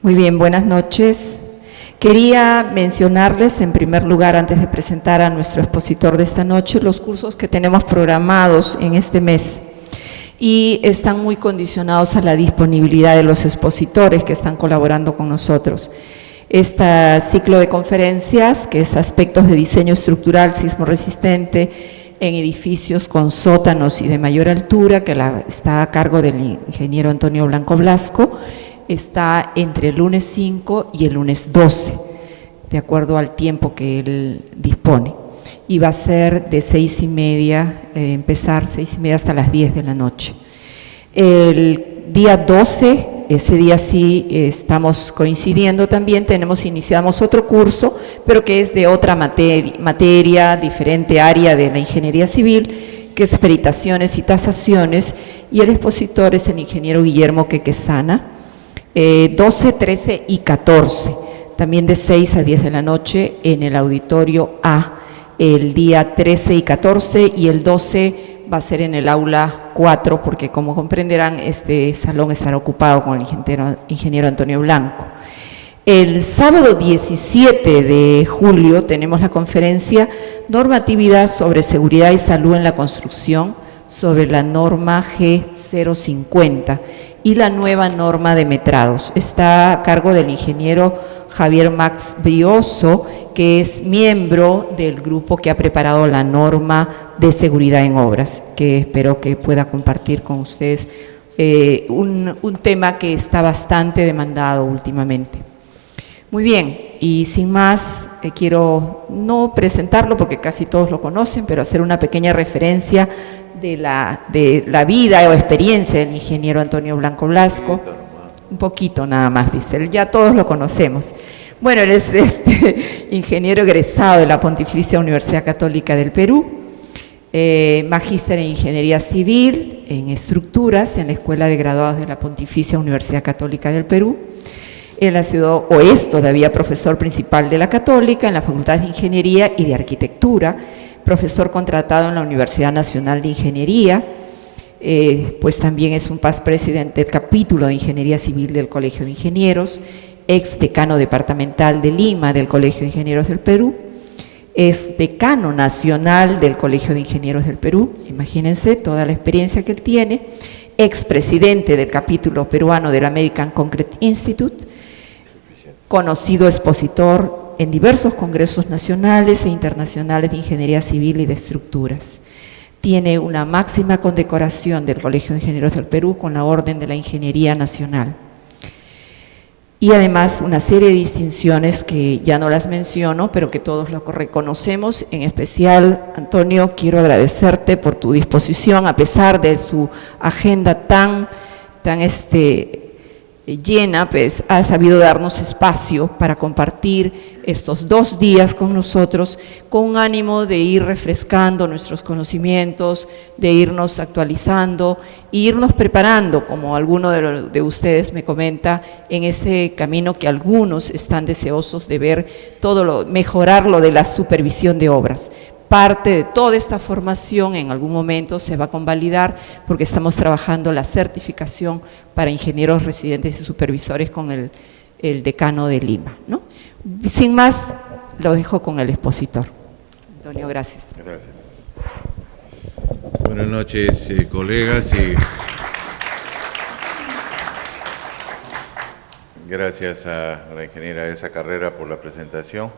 Muy bien, buenas noches. Quería mencionarles, en primer lugar, antes de presentar a nuestro expositor de esta noche, los cursos que tenemos programados en este mes y están muy condicionados a la disponibilidad de los expositores que están colaborando con nosotros. Este ciclo de conferencias, que es aspectos de diseño estructural sismo resistente en edificios con sótanos y de mayor altura, que está a cargo del ingeniero Antonio Blanco Blasco, está entre el lunes 5 y el lunes 12, de acuerdo al tiempo que él dispone. Y va a ser de 6:30, empezar 6:30 hasta las 10 de la noche. El día 12, ese día sí estamos coincidiendo también, iniciamos otro curso, pero que es de otra materia, diferente área de la ingeniería civil, que es peritaciones y tasaciones, y el expositor es el ingeniero Guillermo Quequesana, 12, 13 y 14, también de 6 a 10 de la noche en el auditorio A, el día 13 y 14, y el 12 va a ser en el aula 4, porque como comprenderán, este salón estará ocupado con el ingeniero Antonio Blanco. El sábado 17 de julio tenemos la conferencia Normatividad sobre Seguridad y Salud en la Construcción, sobre la norma G050 y la nueva norma de metrados. Está a cargo del ingeniero Javier Max Brioso, que es miembro del grupo que ha preparado la norma de seguridad en obras, que espero que pueda compartir con ustedes un tema que está bastante demandado últimamente. Muy bien, y sin más, quiero no presentarlo porque casi todos lo conocen, pero hacer una pequeña referencia de la vida o experiencia del ingeniero Antonio Blanco Blasco. Un poquito nada más, dice él, ya todos lo conocemos. Bueno, él es ingeniero egresado de la Pontificia Universidad Católica del Perú, magíster en Ingeniería Civil, en Estructuras, en la Escuela de Graduados de la Pontificia Universidad Católica del Perú. Él ha sido, o es todavía, profesor principal de la Católica en la Facultad de Ingeniería y de Arquitectura, profesor contratado en la Universidad Nacional de Ingeniería, pues también es un past presidente del capítulo de Ingeniería Civil del Colegio de Ingenieros, ex decano departamental de Lima del Colegio de Ingenieros del Perú, es decano nacional del Colegio de Ingenieros del Perú, imagínense toda la experiencia que él tiene, ex presidente del capítulo peruano del American Concrete Institute, conocido expositor en diversos congresos nacionales e internacionales de ingeniería civil y de estructuras. Tiene una máxima condecoración del Colegio de Ingenieros del Perú con la Orden de la Ingeniería Nacional. Y además una serie de distinciones que ya no las menciono, pero que todos lo reconocemos. En especial, Antonio, quiero agradecerte por tu disposición, a pesar de su agenda tan llena, pues ha sabido darnos espacio para compartir estos 2 días con nosotros, con un ánimo de ir refrescando nuestros conocimientos, de irnos actualizando e irnos preparando, como alguno de ustedes me comenta, en ese camino que algunos están deseosos de ver mejorar lo de la supervisión de obras. Parte de toda esta formación en algún momento se va a convalidar porque estamos trabajando la certificación para ingenieros residentes y supervisores con el decano de Lima, ¿no? Sin más, lo dejo con el expositor. Antonio, gracias. Gracias. Buenas noches, colegas, y gracias a la ingeniera Elsa Carrera por la presentación.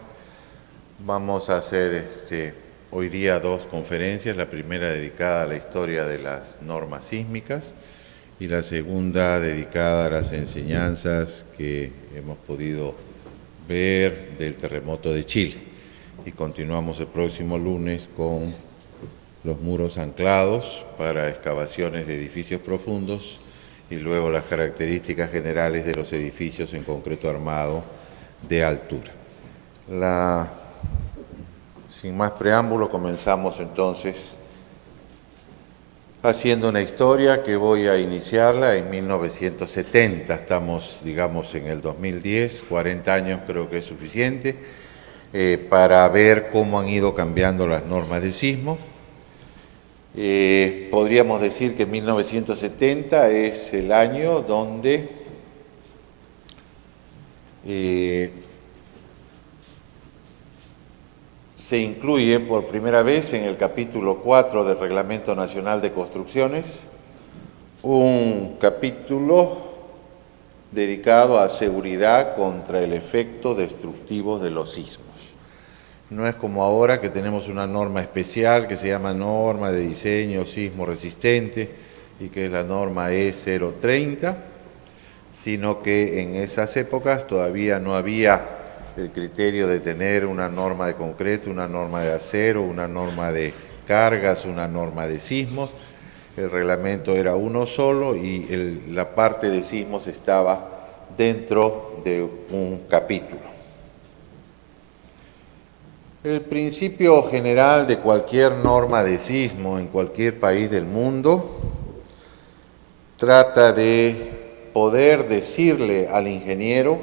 Vamos a hacer hoy día 2 conferencias, la primera dedicada a la historia de las normas sísmicas y la segunda dedicada a las enseñanzas que hemos podido ver del terremoto de Chile. Y continuamos el próximo lunes con los muros anclados para excavaciones de edificios profundos y luego las características generales de los edificios en concreto armado de altura. Sin más preámbulo, comenzamos entonces haciendo una historia que voy a iniciarla en 1970. Estamos, digamos, en el 2010, 40 años creo que es suficiente para ver cómo han ido cambiando las normas de sismo. Podríamos decir que 1970 es el año donde Se incluye por primera vez en el capítulo 4 del Reglamento Nacional de Construcciones un capítulo dedicado a seguridad contra el efecto destructivo de los sismos. No es como ahora que tenemos una norma especial que se llama Norma de Diseño Sismo Resistente y que es la norma E030, sino que en esas épocas todavía no había el criterio de tener una norma de concreto, una norma de acero, una norma de cargas, una norma de sismos. El reglamento era uno solo y la parte de sismos estaba dentro de un capítulo. El principio general de cualquier norma de sismo en cualquier país del mundo trata de poder decirle al ingeniero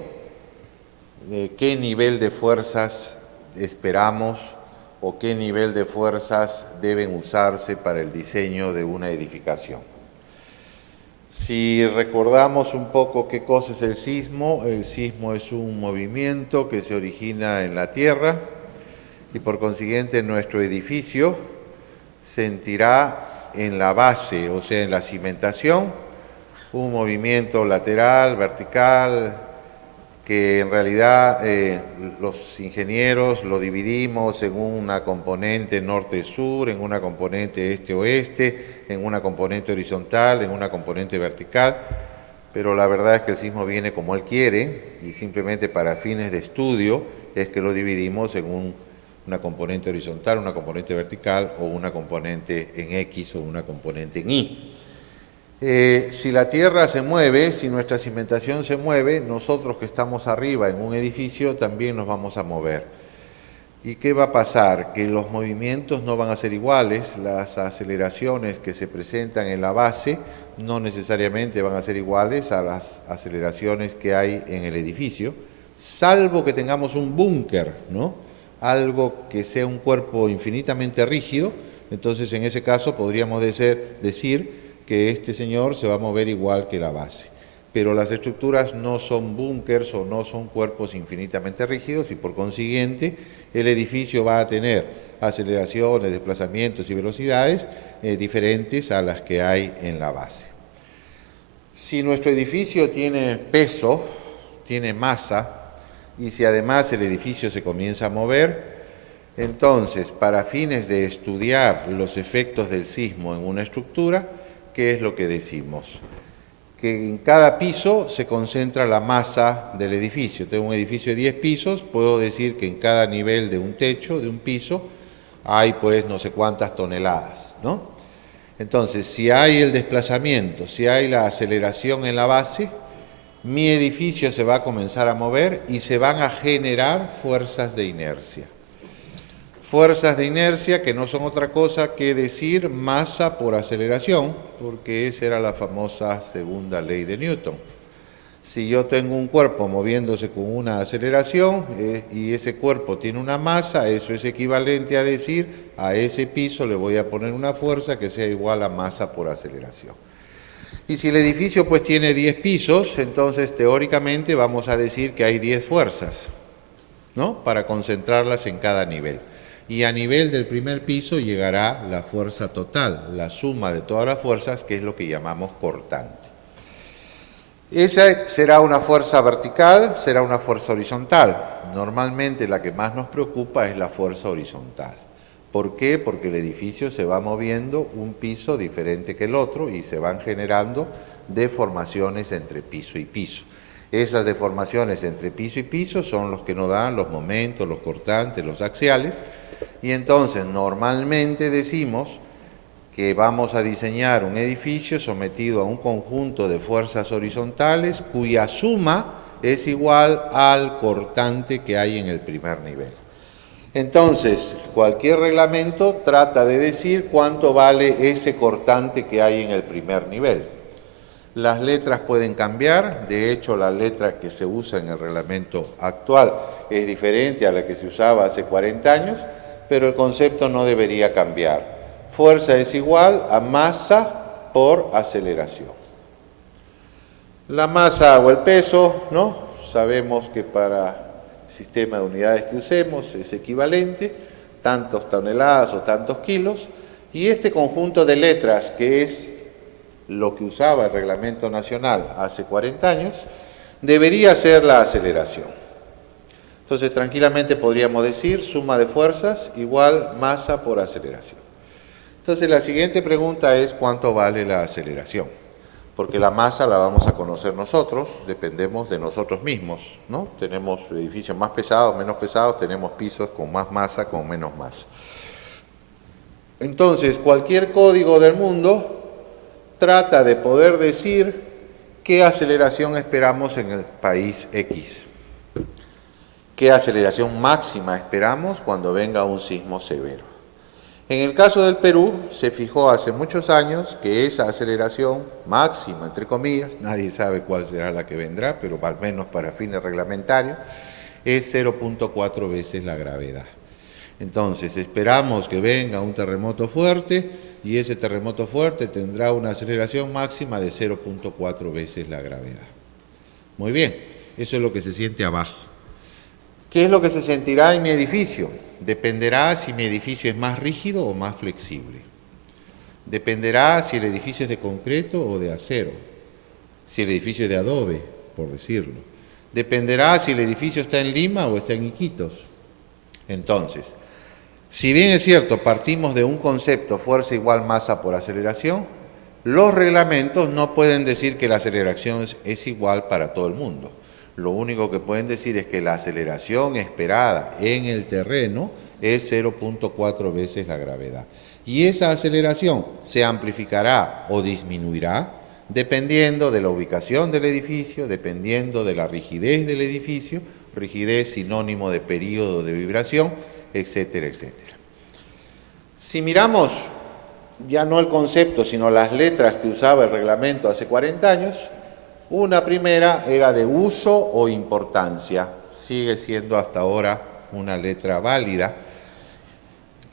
de qué nivel de fuerzas esperamos o qué nivel de fuerzas deben usarse para el diseño de una edificación. Si recordamos un poco qué cosa es el sismo es un movimiento que se origina en la tierra y por consiguiente nuestro edificio sentirá en la base, o sea, en la cimentación, un movimiento lateral, vertical, que en realidad los ingenieros lo dividimos en una componente norte-sur, en una componente este-oeste, en una componente horizontal, en una componente vertical, pero la verdad es que el sismo viene como él quiere y simplemente para fines de estudio es que lo dividimos en una componente horizontal, una componente vertical o una componente en X o una componente en Y. Si la tierra se mueve, si nuestra cimentación se mueve, nosotros que estamos arriba en un edificio también nos vamos a mover. ¿Y qué va a pasar? Que los movimientos no van a ser iguales, las aceleraciones que se presentan en la base no necesariamente van a ser iguales a las aceleraciones que hay en el edificio, salvo que tengamos un búnker, ¿no? Algo que sea un cuerpo infinitamente rígido, entonces en ese caso podríamos decir que este señor se va a mover igual que la base. Pero las estructuras no son búnkers o no son cuerpos infinitamente rígidos y por consiguiente el edificio va a tener aceleraciones, desplazamientos y velocidades diferentes a las que hay en la base. Si nuestro edificio tiene peso, tiene masa, y si además el edificio se comienza a mover, entonces, para fines de estudiar los efectos del sismo en una estructura, ¿qué es lo que decimos? Que en cada piso se concentra la masa del edificio. Tengo un edificio de 10 pisos, puedo decir que en cada nivel de un techo, de un piso, hay pues no sé cuántas toneladas, ¿no? Entonces, si hay el desplazamiento, si hay la aceleración en la base, mi edificio se va a comenzar a mover y se van a generar fuerzas de inercia. Fuerzas de inercia que no son otra cosa que decir masa por aceleración, porque esa era la famosa segunda ley de Newton. Si yo tengo un cuerpo moviéndose con una aceleración y ese cuerpo tiene una masa, eso es equivalente a decir a ese piso le voy a poner una fuerza que sea igual a masa por aceleración. Y si el edificio pues tiene 10 pisos, entonces teóricamente vamos a decir que hay 10 fuerzas, ¿no? Para concentrarlas en cada nivel. Y a nivel del primer piso llegará la fuerza total, la suma de todas las fuerzas, que es lo que llamamos cortante. Esa será una fuerza vertical, será una fuerza horizontal. Normalmente la que más nos preocupa es la fuerza horizontal. ¿Por qué? Porque el edificio se va moviendo un piso diferente que el otro y se van generando deformaciones entre piso y piso. Esas deformaciones entre piso y piso son los que nos dan los momentos, los cortantes, los axiales, y entonces normalmente decimos que vamos a diseñar un edificio sometido a un conjunto de fuerzas horizontales cuya suma es igual al cortante que hay en el primer nivel. Entonces, cualquier reglamento trata de decir cuánto vale ese cortante que hay en el primer nivel. Las letras pueden cambiar, de hecho la letra que se usa en el reglamento actual es diferente a la que se usaba hace 40 años, pero el concepto no debería cambiar. Fuerza es igual a masa por aceleración. La masa o el peso, ¿no? sabemos que para el sistema de unidades que usemos es equivalente, tantos toneladas o tantos kilos, y este conjunto de letras, que es lo que usaba el Reglamento Nacional hace 40 años, debería ser la aceleración. Entonces, tranquilamente podríamos decir suma de fuerzas igual masa por aceleración. Entonces, la siguiente pregunta es ¿cuánto vale la aceleración? Porque la masa la vamos a conocer nosotros, dependemos de nosotros mismos, ¿no? Tenemos edificios más pesados, menos pesados, tenemos pisos con más masa, con menos masa. Entonces, cualquier código del mundo trata de poder decir qué aceleración esperamos en el país X. ¿Qué aceleración máxima esperamos cuando venga un sismo severo? En el caso del Perú, se fijó hace muchos años que esa aceleración máxima, entre comillas, nadie sabe cuál será la que vendrá, pero al menos para fines reglamentarios, es 0.4 veces la gravedad. Entonces, esperamos que venga un terremoto fuerte y ese terremoto fuerte tendrá una aceleración máxima de 0.4 veces la gravedad. Muy bien, eso es lo que se siente abajo. ¿Qué es lo que se sentirá en mi edificio? Dependerá si mi edificio es más rígido o más flexible. Dependerá si el edificio es de concreto o de acero, si el edificio es de adobe, por decirlo. Dependerá si el edificio está en Lima o está en Iquitos. Entonces, si bien es cierto, partimos de un concepto fuerza igual masa por aceleración, los reglamentos no pueden decir que la aceleración es igual para todo el mundo. Lo único que pueden decir es que la aceleración esperada en el terreno es 0.4 veces la gravedad. Y esa aceleración se amplificará o disminuirá dependiendo de la ubicación del edificio, dependiendo de la rigidez del edificio, rigidez sinónimo de período de vibración, etcétera, etcétera. Si miramos ya no el concepto, sino las letras que usaba el reglamento hace 40 años, una primera era de uso o importancia, sigue siendo hasta ahora una letra válida.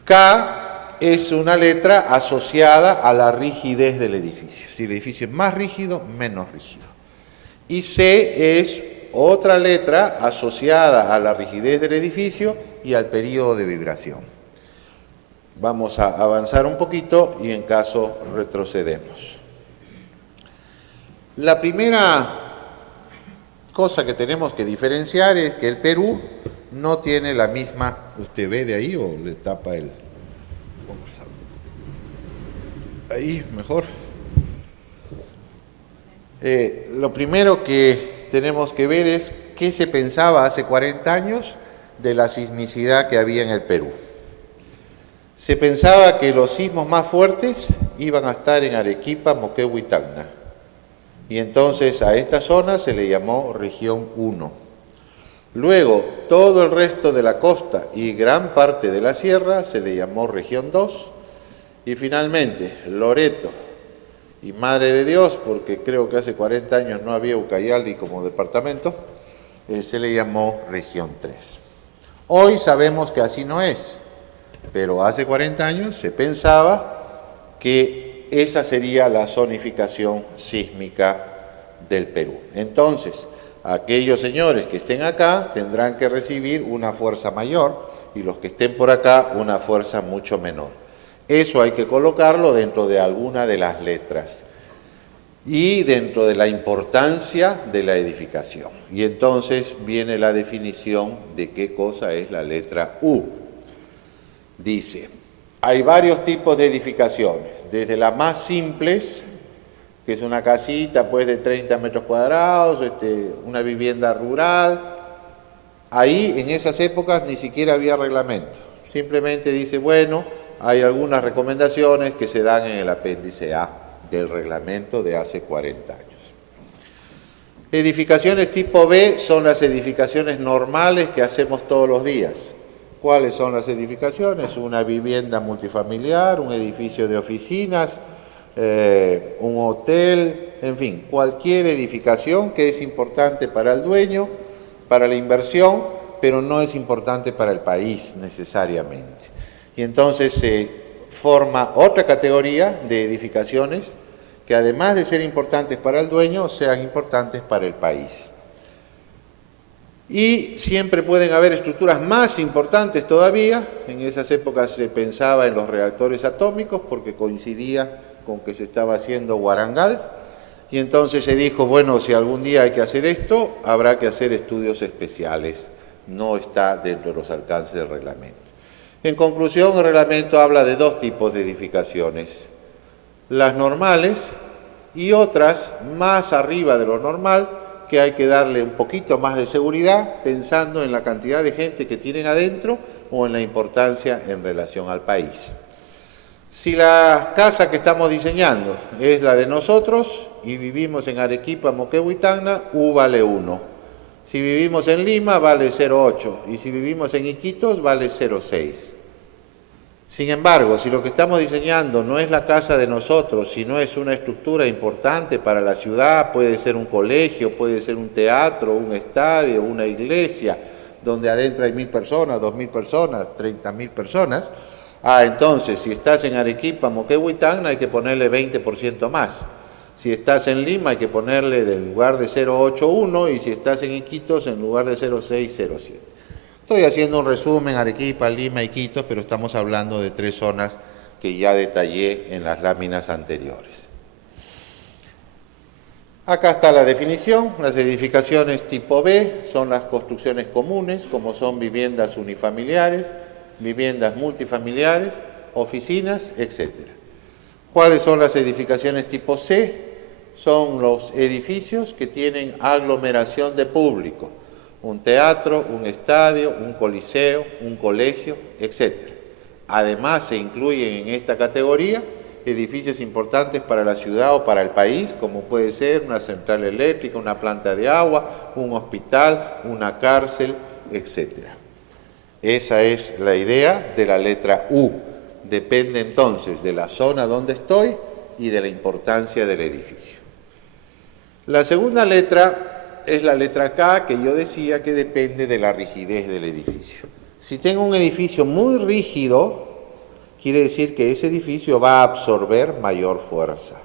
K es una letra asociada a la rigidez del edificio. Si el edificio es más rígido, menos rígido. Y C es otra letra asociada a la rigidez del edificio y al periodo de vibración. Vamos a avanzar un poquito y en caso retrocedemos. La primera cosa que tenemos que diferenciar es que el Perú no tiene la misma... ¿Usted ve de ahí o le tapa el...? Ahí, mejor. Lo primero que tenemos que ver es qué se pensaba hace 40 años de la sismicidad que había en el Perú. Se pensaba que los sismos más fuertes iban a estar en Arequipa, Moquegua y Tacna. Y entonces a esta zona se le llamó región 1. Luego, todo el resto de la costa y gran parte de la sierra se le llamó región 2. Y finalmente, Loreto y Madre de Dios, porque creo que hace 40 años no había Ucayali como departamento, se le llamó región 3. Hoy sabemos que así no es, pero hace 40 años se pensaba que esa sería la zonificación sísmica del Perú. Entonces, aquellos señores que estén acá tendrán que recibir una fuerza mayor y los que estén por acá una fuerza mucho menor. Eso hay que colocarlo dentro de alguna de las letras y dentro de la importancia de la edificación. Y entonces viene la definición de qué cosa es la letra U. Dice, hay varios tipos de edificaciones, desde las más simples, que es una casita pues de 30 metros cuadrados, una vivienda rural. Ahí en esas épocas ni siquiera había reglamento, simplemente dice, bueno, hay algunas recomendaciones que se dan en el apéndice A del reglamento de hace 40 años. Edificaciones tipo B son las edificaciones normales que hacemos todos los días. ¿Cuáles son las edificaciones? Una vivienda multifamiliar, un edificio de oficinas, un hotel, en fin, cualquier edificación que es importante para el dueño, para la inversión, pero no es importante para el país necesariamente. Y entonces se forma otra categoría de edificaciones que además de ser importantes para el dueño, sean importantes para el país. Y siempre pueden haber estructuras más importantes todavía. En esas épocas se pensaba en los reactores atómicos porque coincidía con que se estaba haciendo Warangal. Y entonces se dijo, bueno, si algún día hay que hacer esto, habrá que hacer estudios especiales. No está dentro de los alcances del reglamento. En conclusión, el reglamento habla de dos tipos de edificaciones. Las normales y otras más arriba de lo normal, que hay que darle un poquito más de seguridad pensando en la cantidad de gente que tienen adentro o en la importancia en relación al país. Si la casa que estamos diseñando es la de nosotros y vivimos en Arequipa, Moquegua y Tacna, U vale 1. Si vivimos en Lima vale 0,8 y si vivimos en Iquitos vale 0,6. Sin embargo, si lo que estamos diseñando no es la casa de nosotros, sino es una estructura importante para la ciudad, puede ser un colegio, puede ser un teatro, un estadio, una iglesia, donde adentro hay 1.000 personas, 2.000 personas, 30.000 personas, entonces si estás en Arequipa, Moquegua y Tacna hay que ponerle 20% más. Si estás en Lima hay que ponerle en lugar de 0,81 y si estás en Iquitos en lugar de 0,6, 0,7. Estoy haciendo un resumen, Arequipa, Lima, Iquitos, pero estamos hablando de 3 zonas que ya detallé en las láminas anteriores. Acá está la definición. Las edificaciones tipo B son las construcciones comunes, como son viviendas unifamiliares, viviendas multifamiliares, oficinas, etc. ¿Cuáles son las edificaciones tipo C? Son los edificios que tienen aglomeración de público. Un teatro, un estadio, un coliseo, un colegio, etc. Además, se incluyen en esta categoría edificios importantes para la ciudad o para el país, como puede ser una central eléctrica, una planta de agua, un hospital, una cárcel, etc. Esa es la idea de la letra U. Depende entonces de la zona donde estoy y de la importancia del edificio. La segunda letra es la letra K, que yo decía que depende de la rigidez del edificio. Si tengo un edificio muy rígido, quiere decir que ese edificio va a absorber mayor fuerza.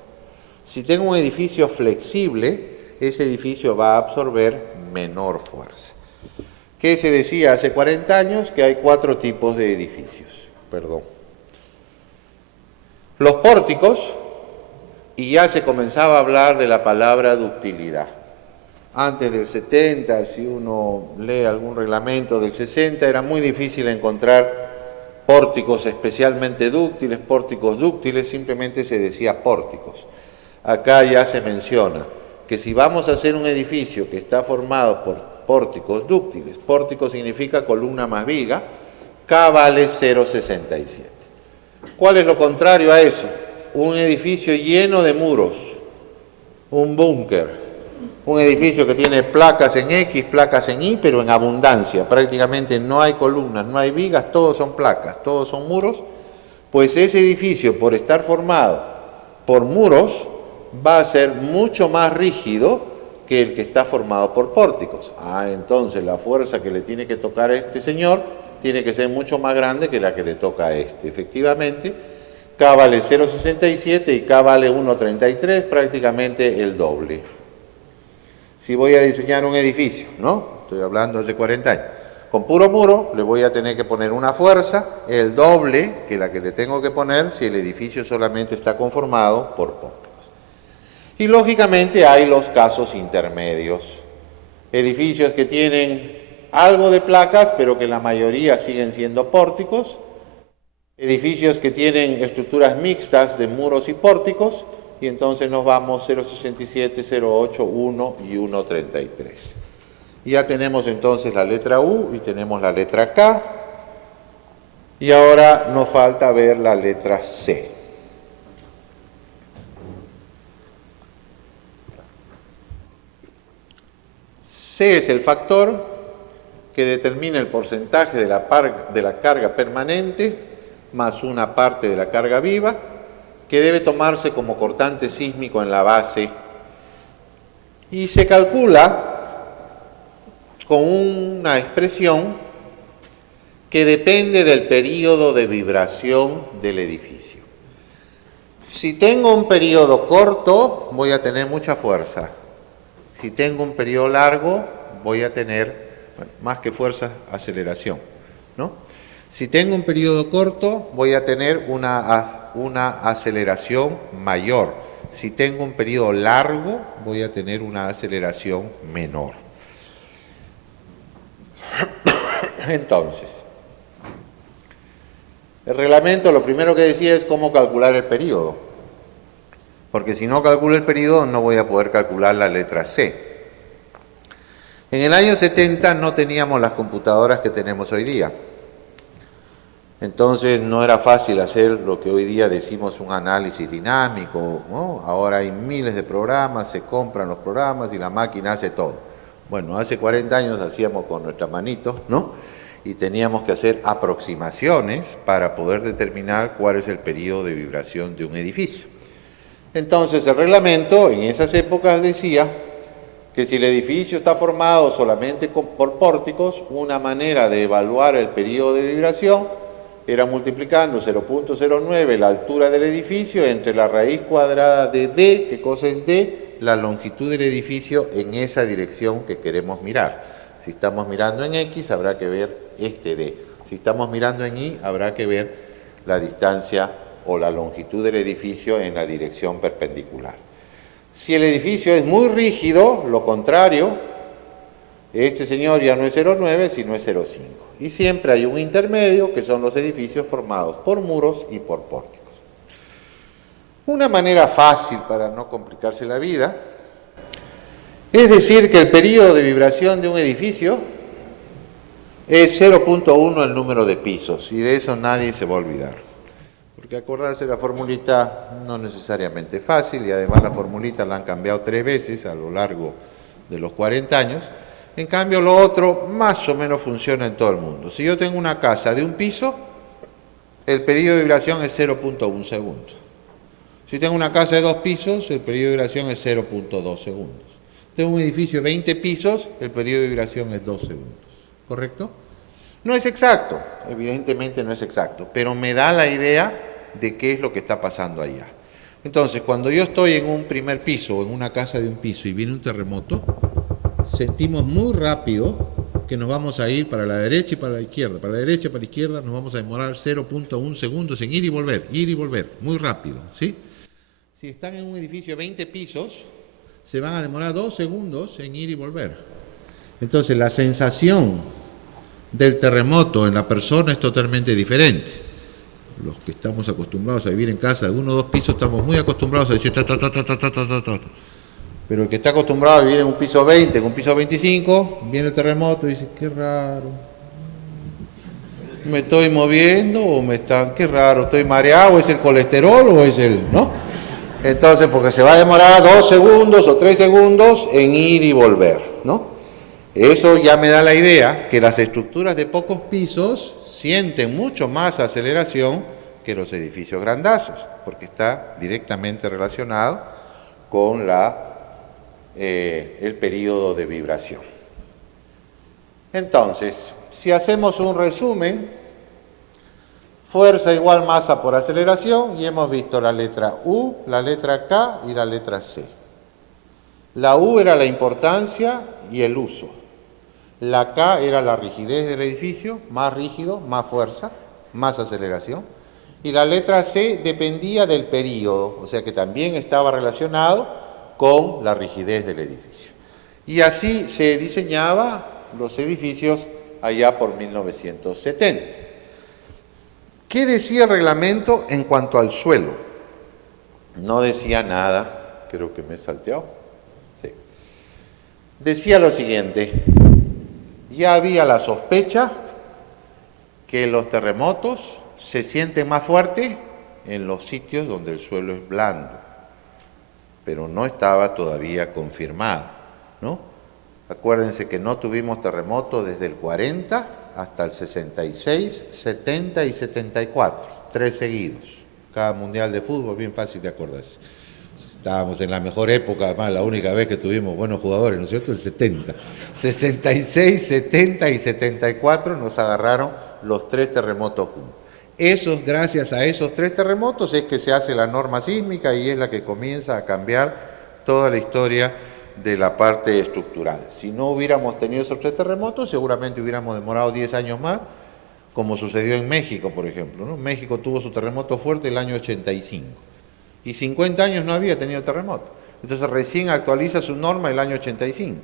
Si tengo un edificio flexible, ese edificio va a absorber menor fuerza. ¿Qué se decía hace 40 años? Que hay 4 tipos de edificios. Los pórticos, y ya se comenzaba a hablar de la palabra ductilidad. Antes del 70, si uno lee algún reglamento del 60, era muy difícil encontrar pórticos especialmente dúctiles, pórticos dúctiles, simplemente se decía pórticos. Acá ya se menciona que si vamos a hacer un edificio que está formado por pórticos dúctiles, pórtico significa columna más viga, K vale 0,67. ¿Cuál es lo contrario a eso? Un edificio lleno de muros, un búnker. Un edificio que tiene placas en X, placas en Y, pero en abundancia. Prácticamente no hay columnas, no hay vigas, todos son placas, todos son muros. Pues ese edificio, por estar formado por muros, va a ser mucho más rígido que el que está formado por pórticos. Entonces la fuerza que le tiene que tocar a este señor tiene que ser mucho más grande que la que le toca a este. Efectivamente, K vale 0,67 y K vale 1,33, prácticamente el doble. Si voy a diseñar un edificio, ¿no? Estoy hablando hace 40 años. Con puro muro le voy a tener que poner una fuerza, el doble que la que le tengo que poner si el edificio solamente está conformado por pórticos. Y lógicamente hay los casos intermedios. Edificios que tienen algo de placas, pero que la mayoría siguen siendo pórticos. Edificios que tienen estructuras mixtas de muros y pórticos. Y entonces nos vamos 0,67, 0,8, 1 y 1,33. Ya tenemos entonces la letra U y tenemos la letra K. Y ahora nos falta ver la letra C. C es el factor que determina el porcentaje de la carga permanente más una parte de la carga viva, que debe tomarse como cortante sísmico en la base y se calcula con una expresión que depende del periodo de vibración del edificio. Si tengo un periodo corto, voy a tener mucha fuerza. Si tengo un periodo largo, voy a tener Bueno, más que fuerza, aceleración, ¿no? Si tengo un periodo corto, voy a tener una aceleración mayor. Si tengo un periodo largo, voy a tener una aceleración menor. Entonces, el reglamento lo primero que decía es cómo calcular el periodo. Porque si no calculo el periodo, no voy a poder calcular la letra C. En el año 70 no teníamos las computadoras que tenemos hoy día. Entonces no era fácil hacer lo que hoy día decimos un análisis dinámico, ¿no? Ahora hay miles de programas, se compran los programas y la máquina hace todo. Bueno, hace 40 años hacíamos con nuestras manitos, ¿no? Y teníamos que hacer aproximaciones para poder determinar cuál es el periodo de vibración de un edificio. Entonces el reglamento en esas épocas decía que si el edificio está formado solamente por pórticos, una manera de evaluar el periodo de vibración era multiplicando 0.09 la altura del edificio entre la raíz cuadrada de D, ¿qué cosa es D? La longitud del edificio en esa dirección que queremos mirar. Si estamos mirando en X, habrá que ver este D. Si estamos mirando en Y, habrá que ver la distancia o la longitud del edificio en la dirección perpendicular. Si el edificio es muy rígido, lo contrario, este señor ya no es 0,9, sino es 0,5. Y siempre hay un intermedio, que son los edificios formados por muros y por pórticos. Una manera fácil para no complicarse la vida es decir que el periodo de vibración de un edificio es 0.1 el número de pisos, y de eso nadie se va a olvidar. Porque acordarse la formulita no necesariamente es fácil, y además la formulita la han cambiado 3 veces a lo largo de los 40 años. En cambio, lo otro más o menos funciona en todo el mundo. Si yo tengo una casa de un piso, el periodo de vibración es 0.1 segundos. Si tengo una casa de 2 pisos, el periodo de vibración es 0.2 segundos. Tengo un edificio de 20 pisos, el periodo de vibración es 2 segundos. ¿Correcto? No es exacto, evidentemente no es exacto, pero me da la idea de qué es lo que está pasando allá. Entonces, cuando yo estoy en un primer piso o en una casa de un piso y viene un terremoto, sentimos muy rápido que nos vamos a ir para la derecha y para la izquierda. Para la derecha y para la izquierda nos vamos a demorar 0.1 segundos en ir y volver, muy rápido, ¿sí? Si están en un edificio de 20 pisos, se van a demorar 2 segundos en ir y volver. Entonces, la sensación del terremoto en la persona es totalmente diferente. Los que estamos acostumbrados a vivir en casa de 1 o 2 pisos estamos muy acostumbrados a decir pero el que está acostumbrado a vivir en un piso 20, en un piso 25, viene el terremoto y dice, qué raro, me estoy moviendo o qué raro, estoy mareado, o es el colesterol o es ¿no? Entonces, porque se va a demorar 2 segundos o 3 segundos en ir y volver, ¿no? Eso ya me da la idea que las estructuras de pocos pisos sienten mucho más aceleración que los edificios grandazos, porque está directamente relacionado con el periodo de vibración. Entonces, si hacemos un resumen, fuerza igual masa por aceleración, y hemos visto la letra U, la letra K y la letra C. La U era la importancia y el uso. La K era la rigidez del edificio, más rígido, más fuerza, más aceleración. Y la letra C dependía del período, o sea que también estaba relacionado con la rigidez del edificio. Y así se diseñaban los edificios allá por 1970. ¿Qué decía el reglamento en cuanto al suelo? No decía nada, creo que me he salteado. Sí. Decía lo siguiente: ya había la sospecha que los terremotos se sienten más fuertes en los sitios donde el suelo es blando, pero no estaba todavía confirmado, ¿no? Acuérdense que no tuvimos terremotos desde el 40 hasta el 66, 70 y 74, 3 seguidos. Cada mundial de fútbol, bien fácil de acordarse. Estábamos en la mejor época, además la única vez que tuvimos buenos jugadores, ¿no es cierto? El 70. 66, 70 y 74 nos agarraron los 3 terremotos juntos. Gracias a esos 3 terremotos es que se hace la norma sísmica y es la que comienza a cambiar toda la historia de la parte estructural. Si no hubiéramos tenido esos 3 terremotos, seguramente hubiéramos demorado 10 años más, como sucedió en México, por ejemplo, ¿no? México tuvo su terremoto fuerte el año 85 y 50 años no había tenido terremoto. Entonces recién actualiza su norma el año 85.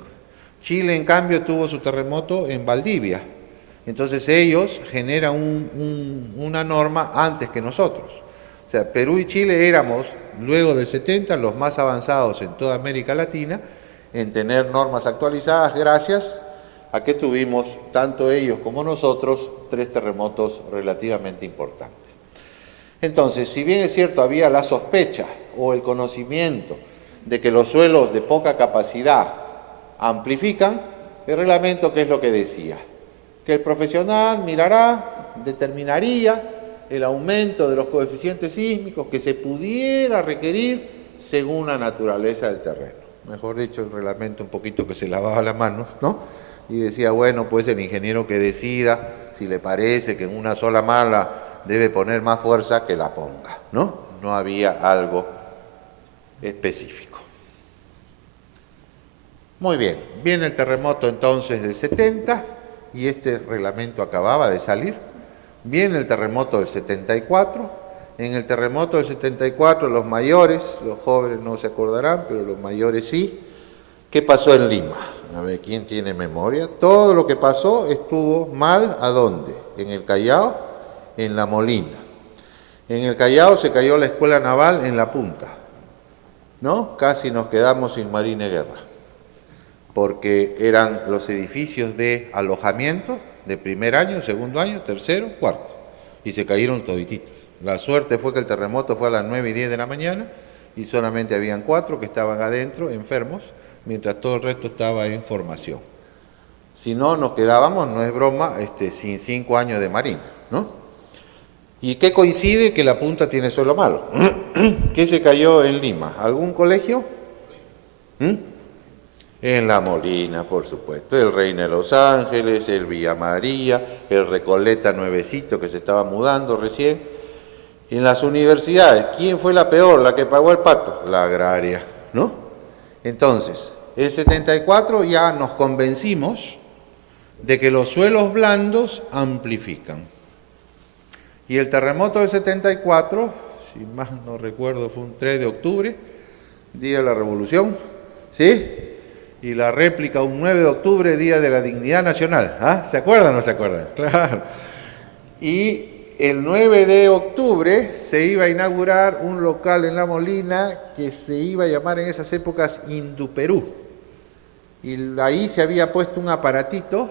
Chile, en cambio, tuvo su terremoto en Valdivia. Entonces ellos generan una norma antes que nosotros. O sea, Perú y Chile éramos, luego del 70, los más avanzados en toda América Latina en tener normas actualizadas gracias a que tuvimos, tanto ellos como nosotros, 3 terremotos relativamente importantes. Entonces, si bien es cierto, había la sospecha o el conocimiento de que los suelos de poca capacidad amplifican, el reglamento, ¿qué es lo que decía? Que el profesional mirará, determinaría el aumento de los coeficientes sísmicos que se pudiera requerir según la naturaleza del terreno. Mejor dicho, el reglamento un poquito que se lavaba las manos, ¿no? Y decía, bueno, pues el ingeniero que decida, si le parece que en una sola mala debe poner más fuerza, que la ponga, ¿no? No había algo específico. Muy bien, viene el terremoto entonces del 70 y este reglamento acababa de salir. Viene el terremoto del 74. En el terremoto del 74 los mayores, los jóvenes no se acordarán, pero los mayores sí. ¿Qué pasó en Lima? A ver, ¿quién tiene memoria? Todo lo que pasó estuvo mal, ¿a dónde? En el Callao, en La Molina. En el Callao se cayó la escuela naval en La Punta, ¿no? Casi nos quedamos sin Marina de Guerra, porque eran los edificios de alojamiento de primer año, segundo año, tercero, cuarto, y se cayeron todititos. La suerte fue que el terremoto fue a las 9:10 de la mañana y solamente habían 4 que estaban adentro, enfermos, mientras todo el resto estaba en formación. Si no, nos quedábamos, no es broma, sin 5 años de marina, ¿no? ¿Y qué coincide? Que La Punta tiene suelo malo. ¿Qué se cayó en Lima? ¿Algún colegio? En La Molina, por supuesto, el Reina de Los Ángeles, el Villa María, el Recoleta nuevecito que se estaba mudando recién. En las universidades, ¿quién fue la peor, la que pagó el pato? La agraria, ¿no? Entonces, el 74 ya nos convencimos de que los suelos blandos amplifican. Y el terremoto del 74, si más no recuerdo, fue un 3 de octubre, día de la Revolución, ¿sí? Y la réplica un 9 de octubre, Día de la Dignidad Nacional. ¿Ah? ¿Se acuerdan o no se acuerdan? Claro. Y el 9 de octubre se iba a inaugurar un local en La Molina que se iba a llamar en esas épocas Induperú. Y ahí se había puesto un aparatito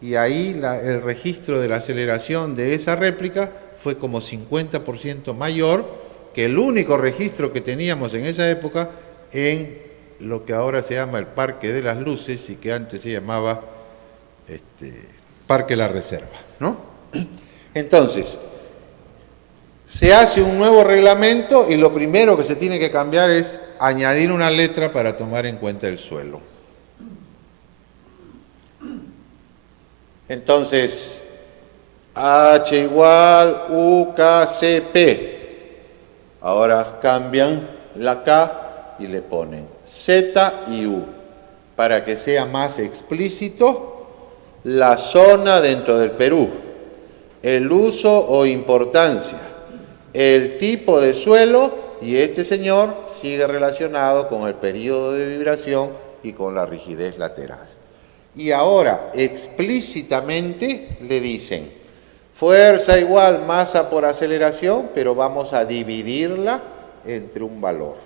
y ahí el registro de la aceleración de esa réplica fue como 50% mayor que el único registro que teníamos en esa época en lo que ahora se llama el Parque de las Luces y que antes se llamaba Parque La Reserva, ¿no? Entonces, se hace un nuevo reglamento y lo primero que se tiene que cambiar es añadir una letra para tomar en cuenta el suelo. Entonces, H igual UKCP. Ahora cambian la K y le ponen Z y U para que sea más explícito la zona dentro del Perú, el uso o importancia, el tipo de suelo y este señor sigue relacionado con el periodo de vibración y con la rigidez lateral. Y ahora explícitamente le dicen fuerza igual masa por aceleración, pero vamos a dividirla entre un valor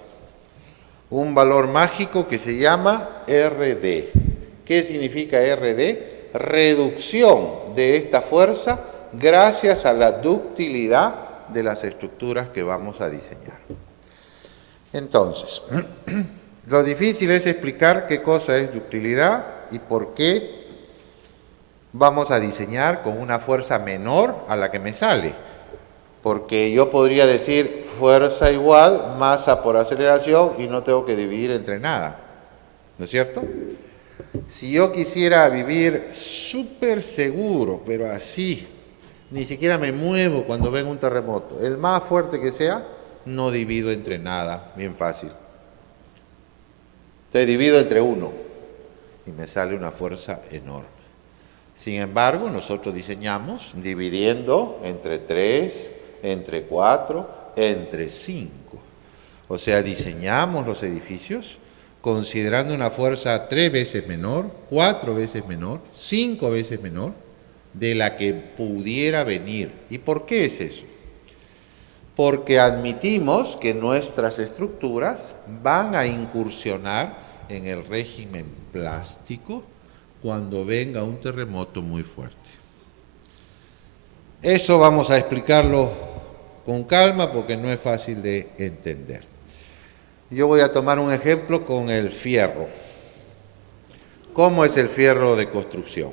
mágico que se llama RD. ¿Qué significa RD? Reducción de esta fuerza gracias a la ductilidad de las estructuras que vamos a diseñar. Entonces, lo difícil es explicar qué cosa es ductilidad y por qué vamos a diseñar con una fuerza menor a la que me sale. Porque yo podría decir fuerza igual masa por aceleración y no tengo que dividir entre nada, ¿no es cierto? Si yo quisiera vivir súper seguro, pero así, ni siquiera me muevo cuando venga un terremoto, el más fuerte que sea, no divido entre nada, bien fácil. Entonces divido entre 1 y me sale una fuerza enorme. Sin embargo, nosotros diseñamos dividiendo entre 3, entre 4, entre 5. O sea, diseñamos los edificios considerando una fuerza 3 veces menor, 4 veces menor, 5 veces menor de la que pudiera venir. ¿Y por qué es eso? Porque admitimos que nuestras estructuras van a incursionar en el régimen plástico cuando venga un terremoto muy fuerte. Eso vamos a explicarlo con calma porque no es fácil de entender. Yo voy a tomar un ejemplo con el fierro. ¿Cómo es el fierro de construcción?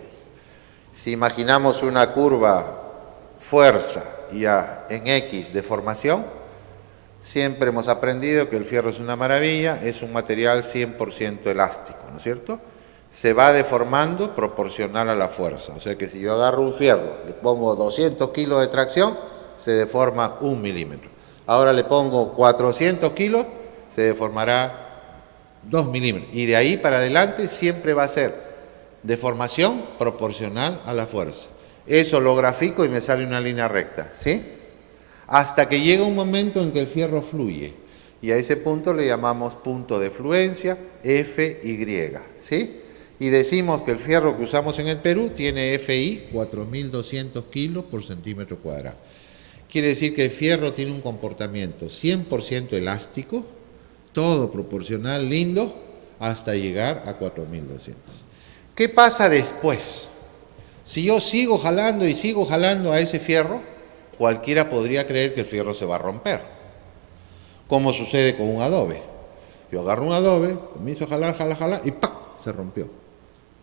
Si imaginamos una curva fuerza y en X deformación, siempre hemos aprendido que el fierro es una maravilla, es un material 100% elástico, ¿no es cierto? Se va deformando proporcional a la fuerza. O sea que si yo agarro un fierro, le pongo 200 kilos de tracción, se deforma 1 milímetro. Ahora le pongo 400 kilos, se deformará 2 milímetros. Y de ahí para adelante siempre va a ser deformación proporcional a la fuerza. Eso lo grafico y me sale una línea recta, ¿sí? Hasta que llega un momento en que el fierro fluye. Y a ese punto le llamamos punto de fluencia, FY, ¿sí? Y decimos que el fierro que usamos en el Perú tiene FI 4.200 kilos por centímetro cuadrado. Quiere decir que el fierro tiene un comportamiento 100% elástico, todo proporcional, lindo, hasta llegar a 4.200. ¿Qué pasa después? Si yo sigo jalando y sigo jalando a ese fierro, cualquiera podría creer que el fierro se va a romper. ¿Cómo sucede con un adobe? Yo agarro un adobe, comienzo a jalar, jalar, jalar y ¡pac! Se rompió.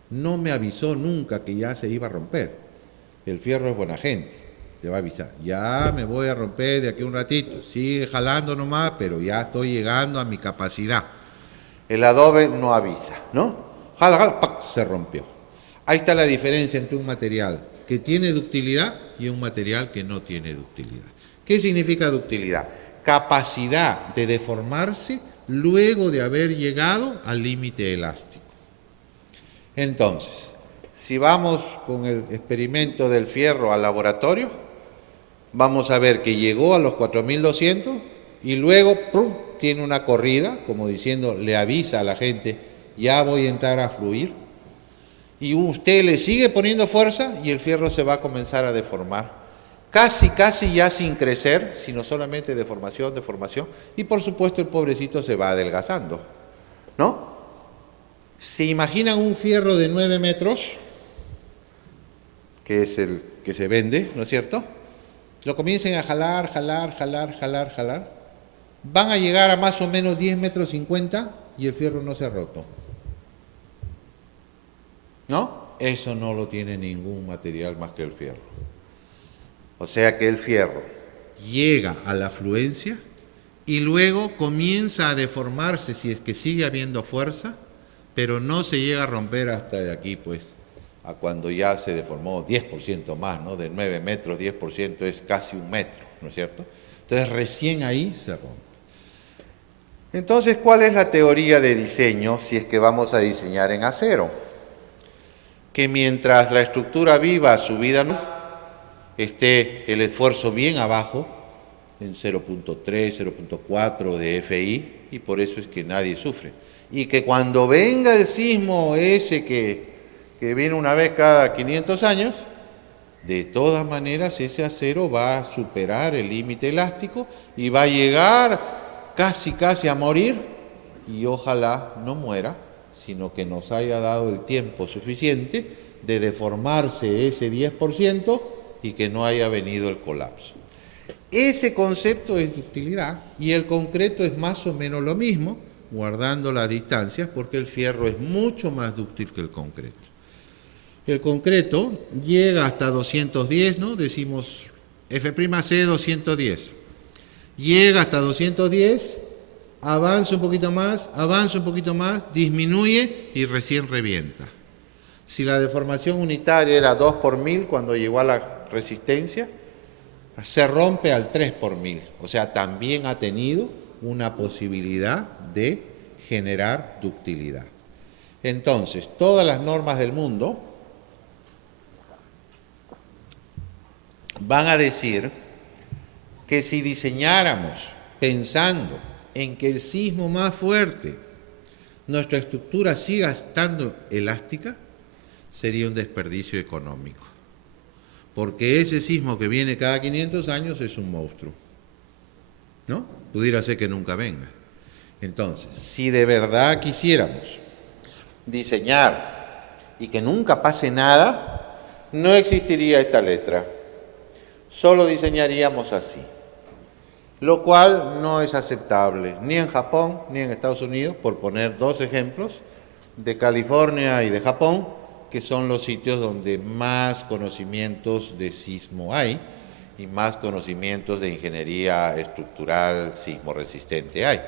No me avisó nunca que ya se iba a romper. El fierro es buena gente, te va a avisar. Ya me voy a romper de aquí un ratito, sigue jalando nomás, pero ya estoy llegando a mi capacidad. El adobe no avisa, ¿no? Jala, jala, ¡pac! Se rompió. Ahí está la diferencia entre un material que tiene ductilidad y un material que no tiene ductilidad. ¿Qué significa ductilidad? Capacidad de deformarse luego de haber llegado al límite elástico. Entonces, si vamos con el experimento del fierro al laboratorio, vamos a ver que llegó a los 4.200 y luego ¡prum!, tiene una corrida, como diciendo, le avisa a la gente, ya voy a entrar a fluir. Y usted le sigue poniendo fuerza y el fierro se va a comenzar a deformar. Casi ya sin crecer, sino solamente deformación, deformación. Y por supuesto el pobrecito se va adelgazando, ¿no? ¿Se imaginan un fierro de 9 metros? Que es el que se vende, ¿no es cierto? Lo comiencen a jalar, jalar, jalar, jalar, jalar. Van a llegar a más o menos 10 metros 50 y el fierro no se ha roto. ¿No? Eso no lo tiene ningún material más que el fierro. O sea que el fierro llega a la fluencia y luego comienza a deformarse si es que sigue habiendo fuerza, pero no se llega a romper hasta de aquí, pues, a cuando ya se deformó 10% más, ¿no? De 9 metros, 10% es casi 1 metro, ¿no es cierto? Entonces recién ahí se rompe. Entonces, ¿cuál es la teoría de diseño si es que vamos a diseñar en acero? Que mientras la estructura viva su vida esté el esfuerzo bien abajo, en 0.3, 0.4 de FI, y por eso es que nadie sufre. Y que cuando venga el sismo ese que viene una vez cada 500 años, de todas maneras ese acero va a superar el límite elástico y va a llegar casi a morir, y ojalá no muera, sino que nos haya dado el tiempo suficiente de deformarse ese 10% y que no haya venido el colapso. Ese concepto es ductilidad y el concreto es más o menos lo mismo, guardando las distancias, porque el fierro es mucho más dúctil que el concreto. El concreto llega hasta 210, ¿no? Decimos F'C 210. Llega hasta 210, avanza un poquito más, disminuye y recién revienta. Si la deformación unitaria era 2 por 1000 cuando llegó a la resistencia, se rompe al 3 por 1000. O sea, también ha tenido una posibilidad de generar ductilidad. Entonces, todas las normas del mundo van a decir que si diseñáramos pensando en que el sismo más fuerte, nuestra estructura siga estando elástica, sería un desperdicio económico. Porque ese sismo que viene cada 500 años es un monstruo, ¿no? Pudiera ser que nunca venga. Entonces, si de verdad quisiéramos diseñar y que nunca pase nada, no existiría esta letra. Solo diseñaríamos así. Lo cual no es aceptable ni en Japón ni en Estados Unidos, por poner dos ejemplos, de California y de Japón, que son los sitios donde más conocimientos de sismo hay y más conocimientos de ingeniería estructural sismo resistente hay.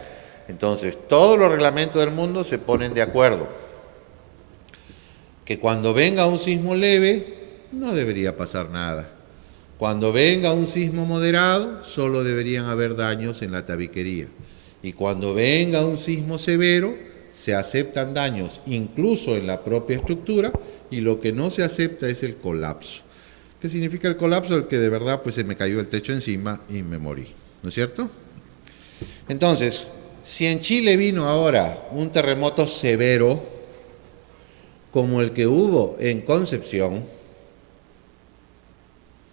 Entonces, todos los reglamentos del mundo se ponen de acuerdo que cuando venga un sismo leve, no debería pasar nada. Cuando venga un sismo moderado, solo deberían haber daños en la tabiquería. Y cuando venga un sismo severo, se aceptan daños incluso en la propia estructura, y lo que no se acepta es el colapso. ¿Qué significa el colapso? El que de verdad pues se me cayó el techo encima y me morí, ¿no es cierto? Entonces, si en Chile vino ahora un terremoto severo, como el que hubo en Concepción,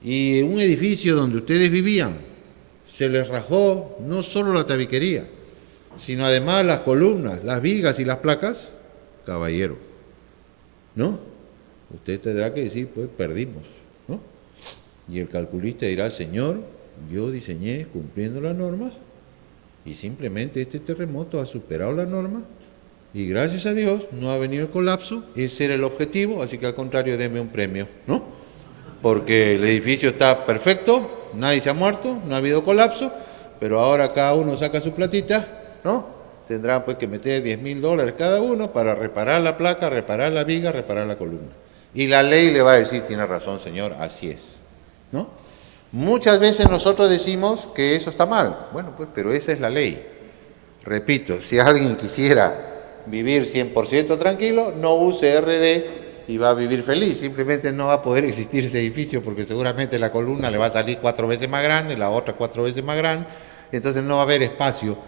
y un edificio donde ustedes vivían, se les rajó no solo la tabiquería, sino además las columnas, las vigas y las placas, caballero, ¿no? Usted tendrá que decir, pues perdimos, ¿no? Y el calculista dirá, señor, yo diseñé cumpliendo las normas y simplemente este terremoto ha superado la norma y gracias a Dios no ha venido el colapso, ese era el objetivo, así que al contrario, deme un premio, ¿no? Porque el edificio está perfecto, nadie se ha muerto, no ha habido colapso, pero ahora cada uno saca su platita, ¿no? Tendrán pues que meter $10.000 cada uno para reparar la placa, reparar la viga, reparar la columna. Y la ley le va a decir, tiene razón señor, así es, ¿no? Muchas veces nosotros decimos que eso está mal, bueno pues, pero esa es la ley. Repito, si alguien quisiera vivir 100% tranquilo, no use RD y va a vivir feliz, simplemente no va a poder existir ese edificio porque seguramente la columna le va a salir 4 veces más grande, la otra 4 veces más grande, entonces no va a haber espacio